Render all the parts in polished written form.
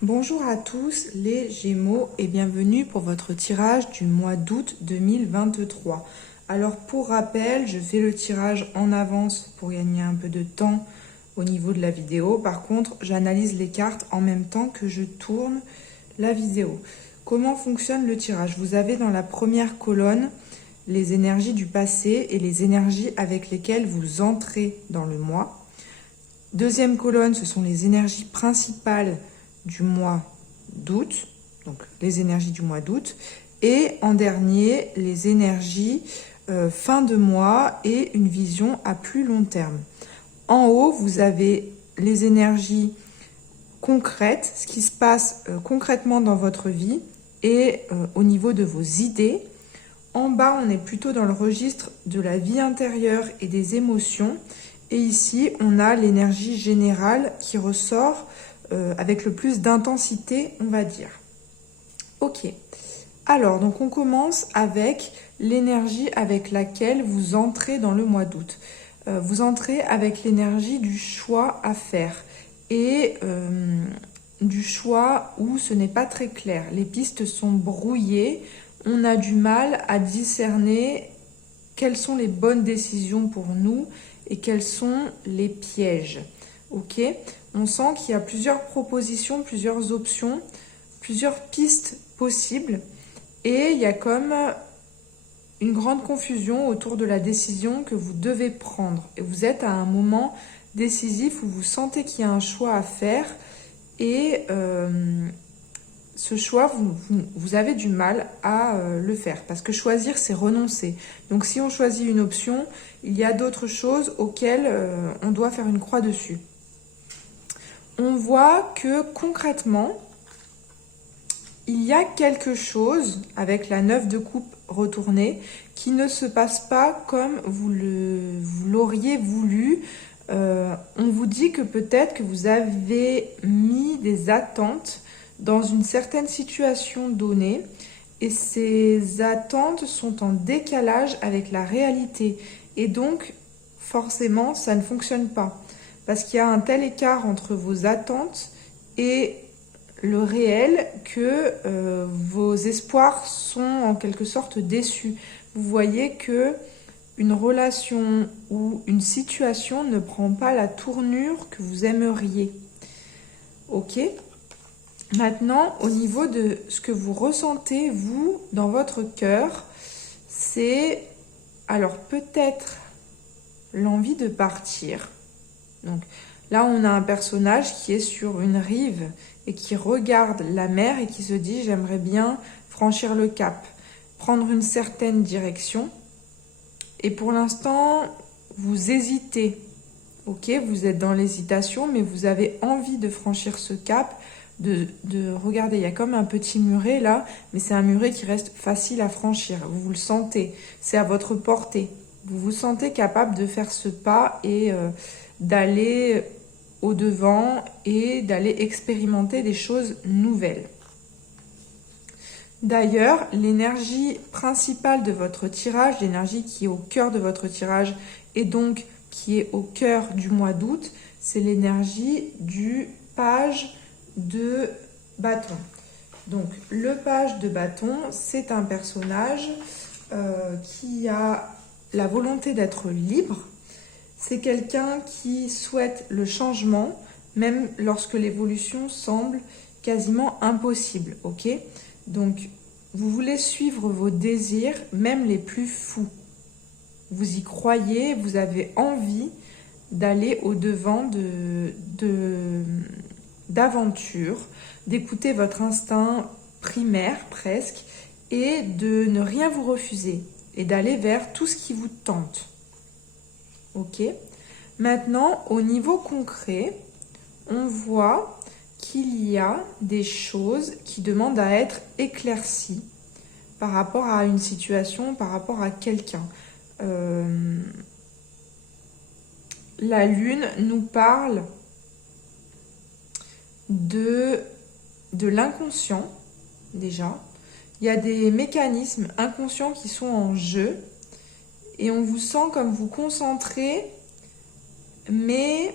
Bonjour à tous les Gémeaux et bienvenue pour votre tirage du mois d'août 2023. Alors pour rappel, je fais le tirage en avance pour gagner un peu de temps au niveau de la vidéo. Par contre, j'analyse les cartes en même temps que je tourne la vidéo. Comment fonctionne le tirage? Vous avez dans la première colonne les énergies du passé et les énergies avec lesquelles vous entrez dans le mois. Deuxième colonne, ce sont les énergies principales du mois d'août, donc les énergies du mois d'août, et en dernier, les énergies fin de mois et une vision à plus long terme. En haut, vous avez les énergies concrètes, ce qui se passe concrètement dans votre vie et au niveau de vos idées. En bas, on est plutôt dans le registre de la vie intérieure et des émotions. Et ici, on a l'énergie générale qui ressort avec le plus d'intensité, on va dire. Ok. Alors, donc on commence avec l'énergie avec laquelle vous entrez dans le mois d'août. Vous entrez avec l'énergie du choix à faire et du choix où ce n'est pas très clair. Les pistes sont brouillées. On a du mal à discerner quelles sont les bonnes décisions pour nous et quels sont les pièges. Ok ? On sent qu'il y a plusieurs propositions, plusieurs options, plusieurs pistes possibles et il y a comme une grande confusion autour de la décision que vous devez prendre. Et vous êtes à un moment décisif où vous sentez qu'il y a un choix à faire et ce choix, vous avez du mal à le faire parce que choisir, c'est renoncer. Donc si on choisit une option, il y a d'autres choses auxquelles on doit faire une croix dessus. On voit que concrètement, il y a quelque chose avec la 9 de coupe retournée qui ne se passe pas comme vous l'auriez voulu. On vous dit que peut-être que vous avez mis des attentes dans une certaine situation donnée et ces attentes sont en décalage avec la réalité et donc forcément ça ne fonctionne pas parce qu'il y a un tel écart entre vos attentes et le réel que vos espoirs sont en quelque sorte déçus. Vous voyez que une relation ou une situation ne prend pas la tournure que vous aimeriez. Ok ? Maintenant, au niveau de ce que vous ressentez, vous, dans votre cœur, c'est alors peut-être l'envie de partir. Donc là, on a un personnage qui est sur une rive et qui regarde la mer et qui se dit « j'aimerais bien franchir le cap, prendre une certaine direction ». Et pour l'instant, vous hésitez. Ok, vous êtes dans l'hésitation, mais vous avez envie de franchir ce cap, de regarder, il y a comme un petit muret là, mais c'est un muret qui reste facile à franchir. Vous le sentez, c'est à votre portée. Vous vous sentez capable de faire ce pas et d'aller au-devant et d'aller expérimenter des choses nouvelles. D'ailleurs, l'énergie principale de votre tirage, l'énergie qui est au cœur de votre tirage et donc qui est au cœur du mois d'août, c'est l'énergie du page de bâton. Donc, le page de bâton, c'est un personnage qui a la volonté d'être libre. C'est quelqu'un qui souhaite le changement, même lorsque l'évolution semble quasiment impossible, ok ? Donc, vous voulez suivre vos désirs, même les plus fous. Vous y croyez, vous avez envie d'aller au-devant d'aventures, d'écouter votre instinct primaire presque, et de ne rien vous refuser, et d'aller vers tout ce qui vous tente. Ok. Maintenant, au niveau concret, on voit qu'il y a des choses qui demandent à être éclaircies par rapport à une situation, par rapport à quelqu'un. La lune nous parle de l'inconscient, déjà. Il y a des mécanismes inconscients qui sont en jeu et on vous sent comme vous concentrer, mais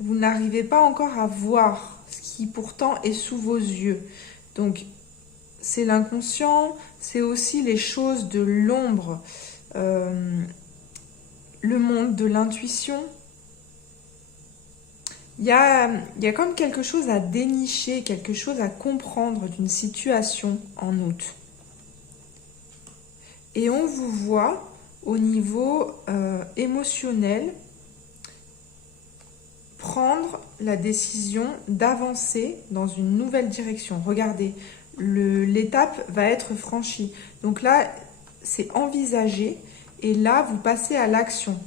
vous n'arrivez pas encore à voir ce qui pourtant est sous vos yeux. Donc, c'est l'inconscient, c'est aussi les choses de l'ombre, le monde de l'intuition. Il y a comme quelque chose à dénicher, quelque chose à comprendre d'une situation en août. Et on vous voit au niveau émotionnel prendre la décision d'avancer dans une nouvelle direction. Regardez, l'étape va être franchie. Donc là, c'est envisagé et là, vous passez à l'action.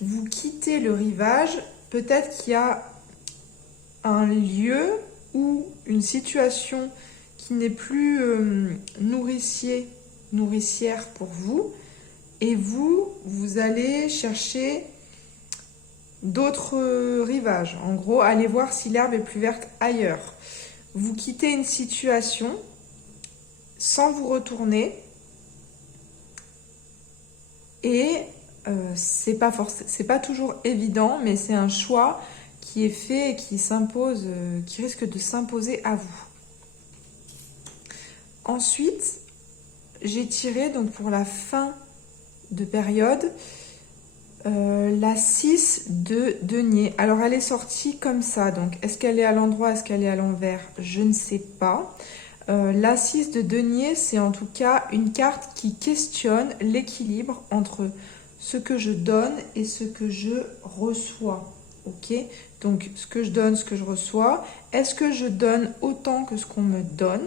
Vous quittez le rivage, peut-être qu'il y a un lieu ou une situation qui n'est plus nourricière pour vous et vous allez chercher d'autres rivages. En gros, allez voir si l'herbe est plus verte ailleurs. Vous quittez une situation sans vous retourner et c'est pas toujours évident, mais c'est un choix qui est fait et qui s'impose, qui risque de s'imposer à vous. Ensuite, j'ai tiré donc pour la fin de période la 6 de denier. Alors elle est sortie comme ça, donc est-ce qu'elle est à l'endroit, est-ce qu'elle est à l'envers? Je ne sais pas. La 6 de denier, c'est en tout cas une carte qui questionne l'équilibre entre ce que je donne et ce que je reçois. Ok, donc ce que je donne, ce que je reçois. Est-ce que je donne autant que ce qu'on me donne?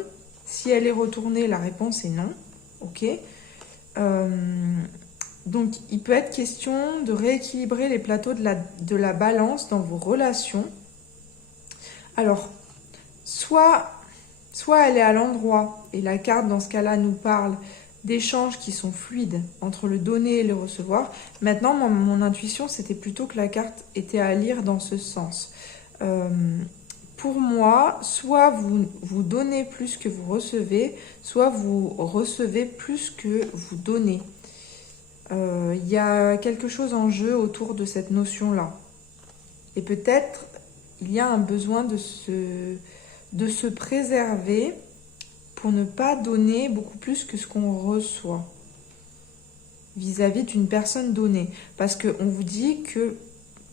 Si elle est retournée, la réponse est non. Ok. Donc il peut être question de rééquilibrer les plateaux de la balance dans vos relations. Alors, soit elle est à l'endroit, et la carte dans ce cas-là nous parle d'échanges qui sont fluides entre le donner et le recevoir. Maintenant, mon intuition, c'était plutôt que la carte était à lire dans ce sens. Pour moi, soit vous donnez plus que vous recevez, soit vous recevez plus que vous donnez. Il y a quelque chose en jeu autour de cette notion-là. Et peut-être, il y a un besoin de se préserver pour ne pas donner beaucoup plus que ce qu'on reçoit vis-à-vis d'une personne donnée. Parce qu'on vous dit que,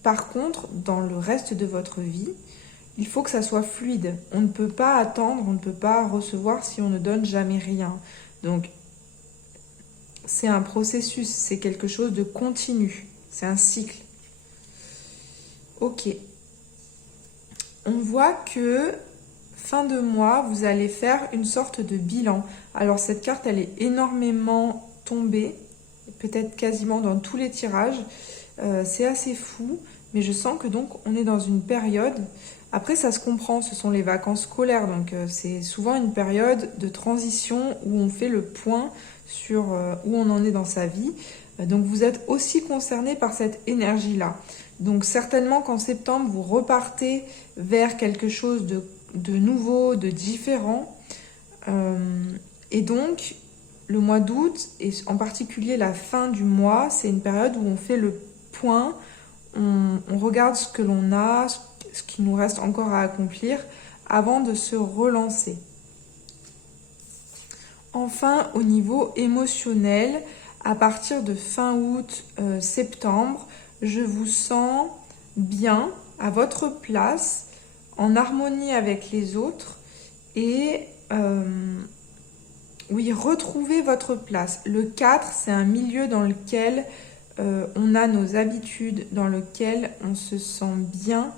par contre, dans le reste de votre vie, il faut que ça soit fluide. On ne peut pas attendre, on ne peut pas recevoir si on ne donne jamais rien. Donc, c'est un processus, c'est quelque chose de continu, c'est un cycle. Ok. On voit que fin de mois, vous allez faire une sorte de bilan. Alors cette carte, elle est énormément tombée, peut-être quasiment dans tous les tirages. C'est assez fou, mais je sens que donc on est dans une période. Après, ça se comprend, ce sont les vacances scolaires, donc c'est souvent une période de transition où on fait le point sur où on en est dans sa vie. Donc vous êtes aussi concerné par cette énergie-là. Donc certainement qu'en septembre, vous repartez vers quelque chose de nouveau, de différent. Et donc, le mois d'août, et en particulier la fin du mois, c'est une période où on fait le point, on regarde ce que l'on a, ce qui nous reste encore à accomplir, avant de se relancer. Enfin, au niveau émotionnel, à partir de fin août, septembre, je vous sens bien, à votre place, en harmonie avec les autres et oui, retrouvez votre place. Le 4, c'est un milieu dans lequel on a nos habitudes, dans lequel on se sent bien.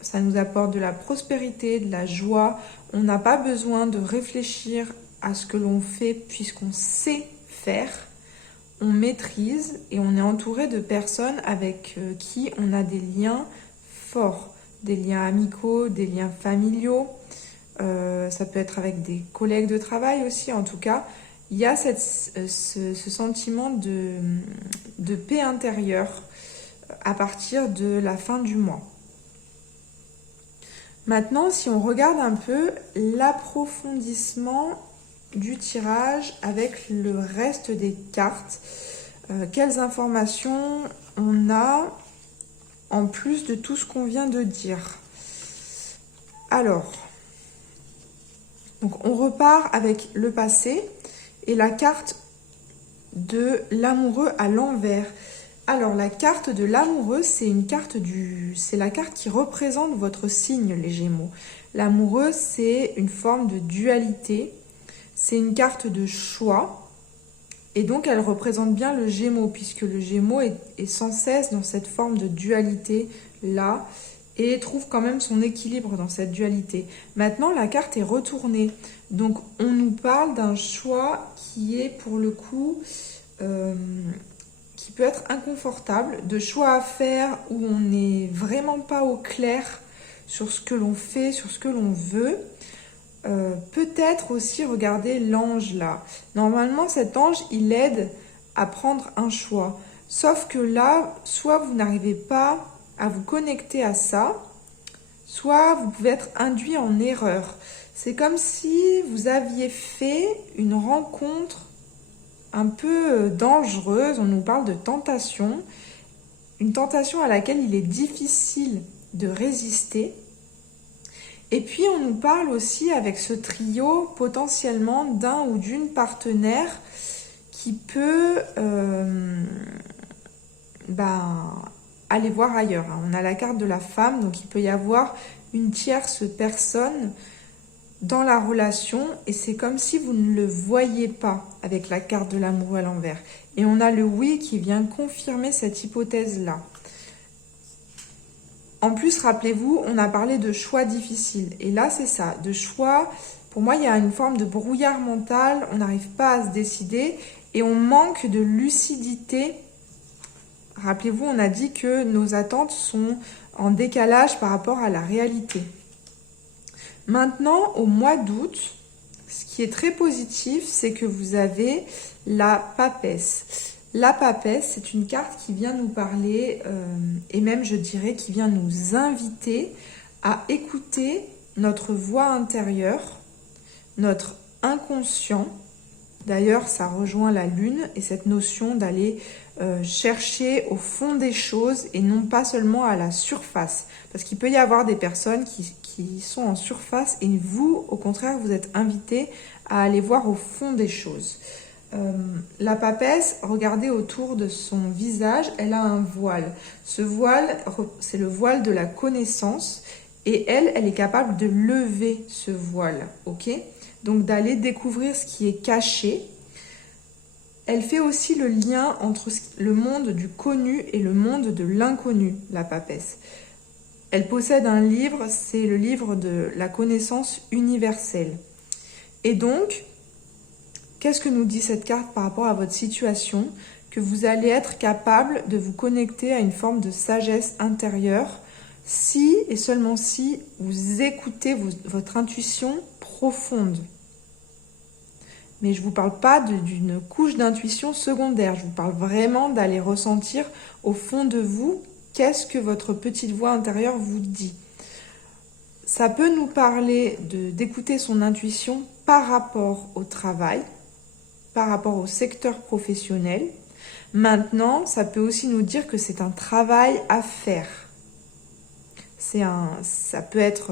Ça nous apporte de la prospérité, de la joie. On n'a pas besoin de réfléchir à ce que l'on fait puisqu'on sait faire. On maîtrise et on est entouré de personnes avec qui on a des liens forts, des liens amicaux, des liens familiaux. Ça peut être avec des collègues de travail aussi. En tout cas, il y a ce sentiment de paix intérieure à partir de la fin du mois. Maintenant, si on regarde un peu l'approfondissement du tirage avec le reste des cartes, quelles informations on a en plus de tout ce qu'on vient de dire. Alors, donc on repart avec le passé et la carte de l'amoureux à l'envers. Alors, la carte de l'amoureux, c'est la carte qui représente votre signe, les Gémeaux. L'amoureux, c'est une forme de dualité. C'est une carte de choix. Et donc, elle représente bien le Gémeaux, puisque le Gémeaux est sans cesse dans cette forme de dualité-là et trouve quand même son équilibre dans cette dualité. Maintenant, la carte est retournée. Donc, on nous parle d'un choix qui est, pour le coup, qui peut être inconfortable, de choix à faire où on n'est vraiment pas au clair sur ce que l'on fait, sur ce que l'on veut. Peut-être aussi regarder l'ange là. Normalement, cet ange, il aide à prendre un choix. Sauf que là, soit vous n'arrivez pas à vous connecter à ça, soit vous pouvez être induit en erreur. C'est comme si vous aviez fait une rencontre un peu dangereuse. On nous parle de tentation, une tentation à laquelle il est difficile de résister. Et puis on nous parle aussi avec ce trio potentiellement d'un ou d'une partenaire qui peut aller voir ailleurs. On a la carte de la femme, donc il peut y avoir une tierce personne dans la relation et c'est comme si vous ne le voyez pas avec la carte de l'amour à l'envers. Et on a le oui qui vient confirmer cette hypothèse-là. En plus, rappelez-vous, on a parlé de choix difficiles. Et là, c'est ça, de choix. Pour moi, il y a une forme de brouillard mental. On n'arrive pas à se décider et on manque de lucidité. Rappelez-vous, on a dit que nos attentes sont en décalage par rapport à la réalité. Maintenant, au mois d'août, ce qui est très positif, c'est que vous avez la papesse. La papesse, c'est une carte qui vient nous parler, et même je dirais qui vient nous inviter à écouter notre voix intérieure, notre inconscient. D'ailleurs, ça rejoint la lune et cette notion d'aller chercher au fond des choses et non pas seulement à la surface. Parce qu'il peut y avoir des personnes qui sont en surface et vous, au contraire, vous êtes invité à aller voir au fond des choses. La papesse, regardez autour de son visage, elle a un voile. Ce voile, c'est le voile de la connaissance et elle est capable de lever ce voile, ok ? Donc d'aller découvrir ce qui est caché. Elle fait aussi le lien entre le monde du connu et le monde de l'inconnu, la papesse. Elle possède un livre, c'est le livre de la connaissance universelle. Et donc, qu'est-ce que nous dit cette carte par rapport à votre situation? Que vous allez être capable de vous connecter à une forme de sagesse intérieure si et seulement si vous écoutez votre intuition profonde. Mais je ne vous parle pas d'une couche d'intuition secondaire, je vous parle vraiment d'aller ressentir au fond de vous qu'est-ce que votre petite voix intérieure vous dit. Ça peut nous parler d'écouter son intuition par rapport au travail, par rapport au secteur professionnel. Maintenant, ça peut aussi nous dire que c'est un travail à faire. Ça peut être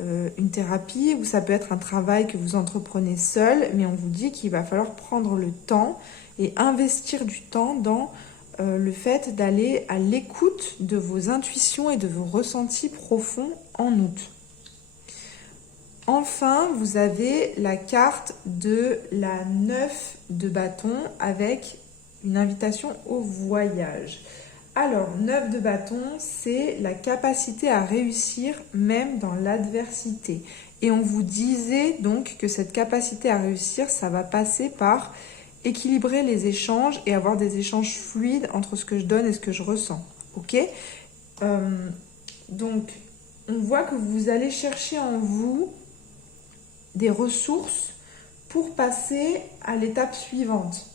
une thérapie ou ça peut être un travail que vous entreprenez seul, mais on vous dit qu'il va falloir prendre le temps et investir du temps dans le fait d'aller à l'écoute de vos intuitions et de vos ressentis profonds en août. Enfin, vous avez la carte de la 9 de bâton avec une invitation au voyage. Alors, 9 de bâton, c'est la capacité à réussir même dans l'adversité. Et on vous disait donc que cette capacité à réussir, ça va passer par équilibrer les échanges et avoir des échanges fluides entre ce que je donne et ce que je ressens. Ok ? Donc, on voit que vous allez chercher en vous des ressources pour passer à l'étape suivante.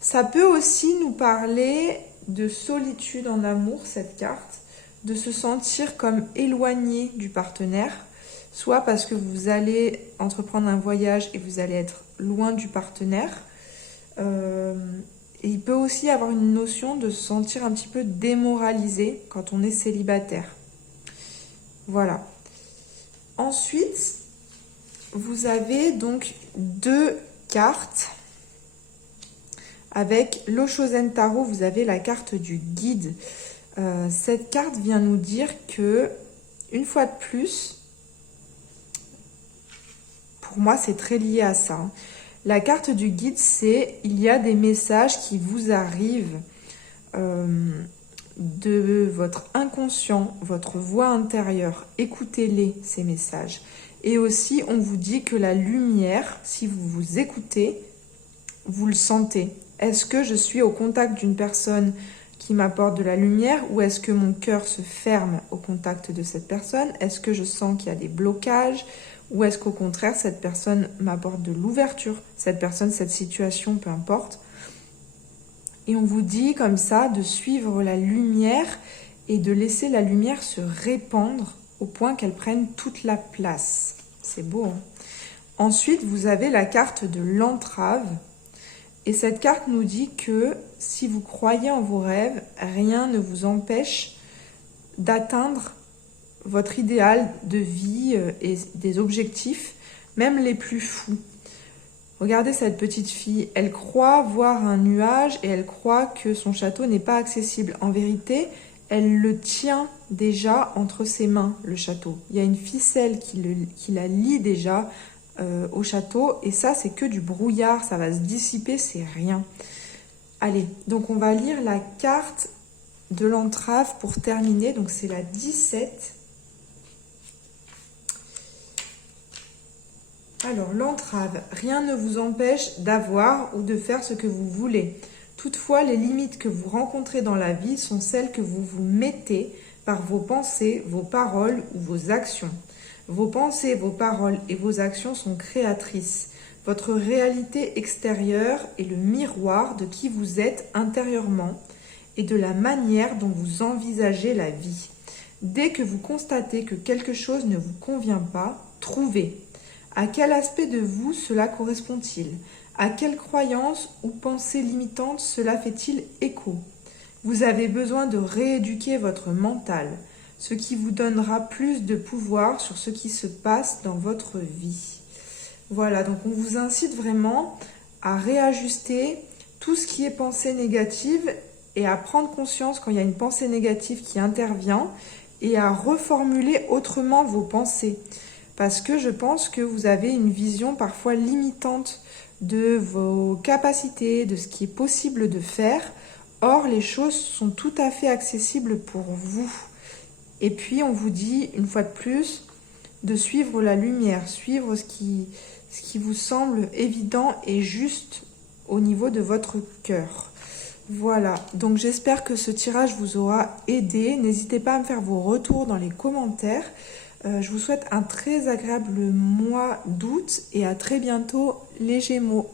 Ça peut aussi nous parler de solitude en amour, cette carte, de se sentir comme éloigné du partenaire, soit parce que vous allez entreprendre un voyage et vous allez être loin du partenaire. Et il peut aussi avoir une notion de se sentir un petit peu démoralisé quand on est célibataire. Voilà. Ensuite, vous avez donc 2 cartes. Avec l'Oshozen Tarot, vous avez la carte du guide. Cette carte vient nous dire que, une fois de plus, pour moi, c'est très lié à ça. La carte du guide, c'est il y a des messages qui vous arrivent de votre inconscient, votre voix intérieure. Écoutez-les, ces messages. Et aussi, on vous dit que la lumière, si vous vous écoutez, vous le sentez. Est-ce que je suis au contact d'une personne qui m'apporte de la lumière ou est-ce que mon cœur se ferme au contact de cette personne? Est-ce que je sens qu'il y a des blocages ou est-ce qu'au contraire, cette personne m'apporte de l'ouverture? Cette personne, cette situation, peu importe. Et on vous dit comme ça de suivre la lumière et de laisser la lumière se répandre au point qu'elle prenne toute la place. C'est beau, hein? Ensuite, vous avez la carte de l'entrave. Et cette carte nous dit que si vous croyez en vos rêves, rien ne vous empêche d'atteindre votre idéal de vie et des objectifs, même les plus fous. Regardez cette petite fille, elle croit voir un nuage et elle croit que son château n'est pas accessible. En vérité, elle le tient déjà entre ses mains, le château. Il y a une ficelle qui la lie déjà au château et ça, c'est que du brouillard, ça va se dissiper, c'est rien. Allez, donc on va lire la carte de l'entrave pour terminer. Donc c'est la 17. Alors, l'entrave, rien ne vous empêche d'avoir ou de faire ce que vous voulez. Toutefois, les limites que vous rencontrez dans la vie sont celles que vous vous mettez par vos pensées, vos paroles ou vos actions. Vos pensées, vos paroles et vos actions sont créatrices. Votre réalité extérieure est le miroir de qui vous êtes intérieurement et de la manière dont vous envisagez la vie. Dès que vous constatez que quelque chose ne vous convient pas, trouvez. À quel aspect de vous cela correspond-il? À quelle croyance ou pensée limitante cela fait-il écho? Vous avez besoin de rééduquer votre mental, ce qui vous donnera plus de pouvoir sur ce qui se passe dans votre vie. Voilà, donc on vous incite vraiment à réajuster tout ce qui est pensée négative et à prendre conscience quand il y a une pensée négative qui intervient et à reformuler autrement vos pensées. Parce que je pense que vous avez une vision parfois limitante de vos capacités, de ce qui est possible de faire. Or, les choses sont tout à fait accessibles pour vous. Et puis, on vous dit, une fois de plus, de suivre la lumière, suivre ce qui vous semble évident et juste au niveau de votre cœur. Voilà, donc j'espère que ce tirage vous aura aidé. N'hésitez pas à me faire vos retours dans les commentaires. Je vous souhaite un très agréable mois d'août et à très bientôt les Gémeaux.